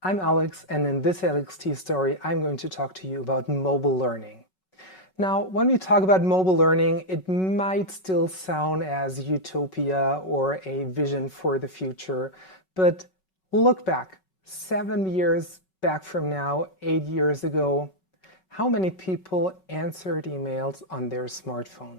I'm Alex, and in this LXT story, I'm going to talk to you about mobile learning. Now, when we talk about mobile learning, it might still sound as utopia or a vision for the future, but look back, 7 years back from now, 8 years ago, how many people answered emails on their smartphone?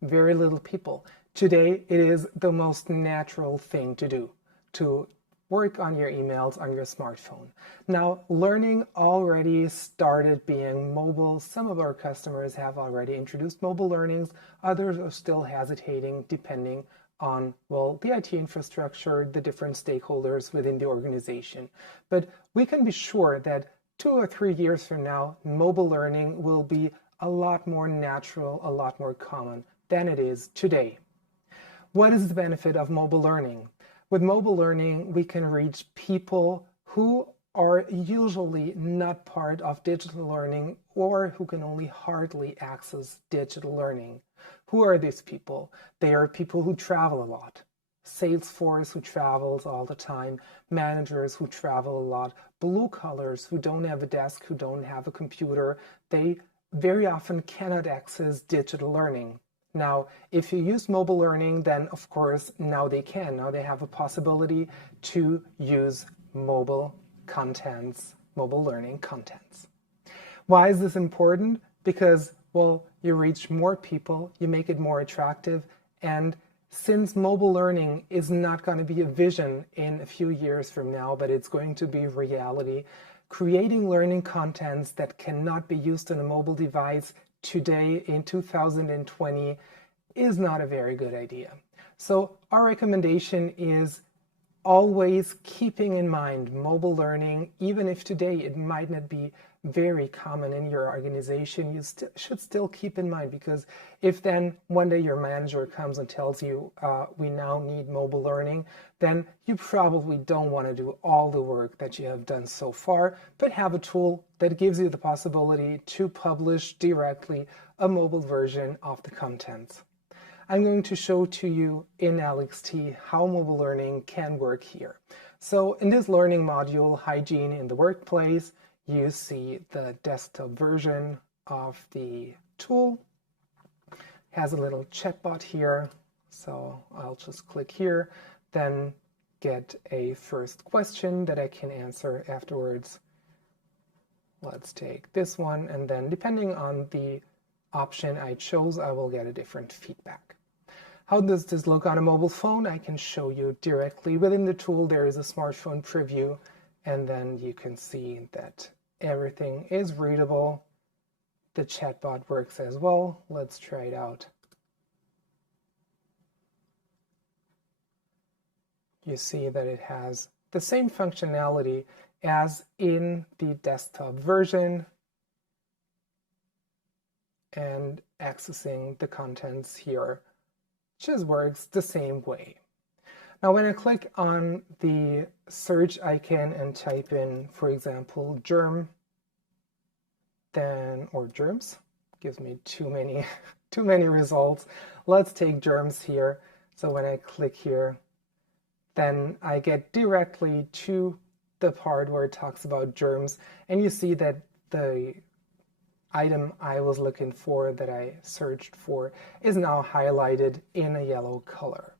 Very little people. Today, it is the most natural thing to do, to work on your emails on your smartphone. Now, learning already started being mobile. Some of our customers have already introduced mobile learnings. Others are still hesitating depending on, well, the IT infrastructure, the different stakeholders within the organization. But we can be sure that 2 or 3 years from now, mobile learning will be a lot more natural, a lot more common than it is today. What is the benefit of mobile learning? With mobile learning, we can reach people who are usually not part of digital learning or who can only hardly access digital learning. Who are these people? They are people who travel a lot. Salesforce who travels all the time, managers who travel a lot, blue collars who don't have a desk, who don't have a computer. They very often cannot access digital learning. Now, if you use mobile learning, then of course, now they can. Now they have a possibility to use mobile contents, mobile learning contents. Why is this important? Because, well, you reach more people, you make it more attractive, and since mobile learning is not going to be a vision in a few years from now, but it's going to be reality, creating learning contents that cannot be used on a mobile device today in 2020 is not a very good idea. So our recommendation is always keeping in mind mobile learning, even if today it might not be very common in your organization, you should still keep in mind, because if then one day your manager comes and tells you we now need mobile learning, then you probably don't want to do all the work that you have done so far, but have a tool that gives you the possibility to publish directly a mobile version of the contents. I'm going to show to you in LXT how mobile learning can work here. So in this learning module, Hygiene in the Workplace, you see the desktop version of the tool. It has a little chatbot here, so I'll just click here, then get a first question that I can answer afterwards. Let's take this one, and then depending on the option I chose, I will get a different feedback. How does this look on a mobile phone? I can show you directly. Within the tool, there is a smartphone preview, and then you can see that everything is readable. The chatbot works as well. Let's try it out. You see that it has the same functionality as in the desktop version, and accessing the contents here just works the same way. Now, when I click on the search icon and type in, for example, germ, then, or germs, gives me too many results. Let's take germs here. So when I click here, then I get directly to the part where it talks about germs, and you see that the item I was looking for, that I searched for, is now highlighted in a yellow color.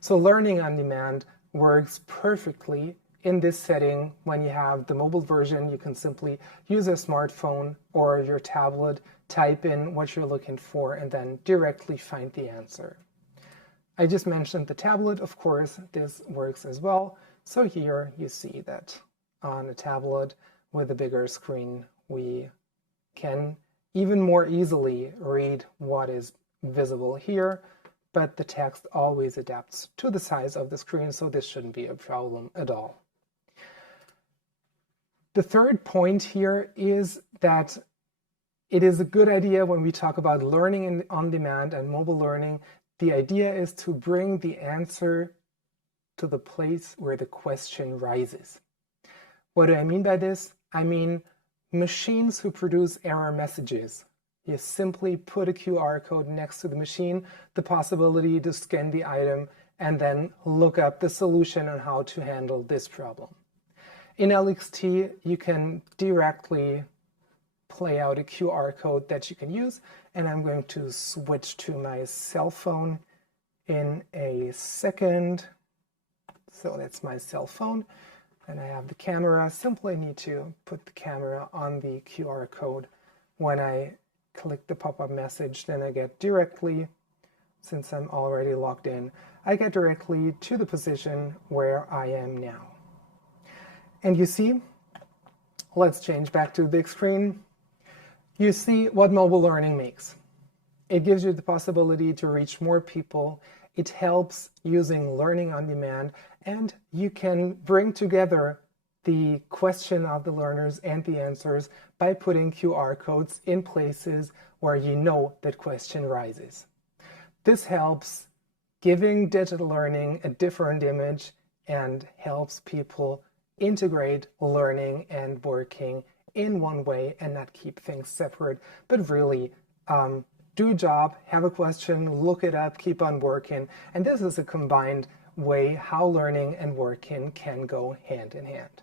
So learning on demand works perfectly in this setting. When you have the mobile version, you can simply use a smartphone or your tablet, type in what you're looking for, and then directly find the answer. I just mentioned the tablet, of course, this works as well. So here you see that on a tablet with a bigger screen, we can even more easily read what is visible here, but the text always adapts to the size of the screen, so this shouldn't be a problem at all. The third point here is that it is a good idea when we talk about learning on demand and mobile learning. The idea is to bring the answer to the place where the question rises. What do I mean by this? I mean machines who produce error messages. You simply put a QR code next to the machine, the possibility to scan the item, and then look up the solution on how to handle this problem. In LXT, you can directly play out a QR code that you can use, and I'm going to switch to my cell phone in a second. So that's my cell phone, and I have the camera. Simply need to put the camera on the QR code. When I click the pop-up message, then I get directly, since I'm already logged in, I get directly to the position where I am now. And you see, let's change back to the big screen. You see what mobile learning makes. It gives you the possibility to reach more people. It helps using learning on demand, and you can bring together the question of the learners and the answers by putting QR codes in places where you know that question rises. This helps giving digital learning a different image and helps people integrate learning and working in one way and not keep things separate, but really do a job, have a question, look it up, keep on working. And this is a combined way how learning and working can go hand in hand.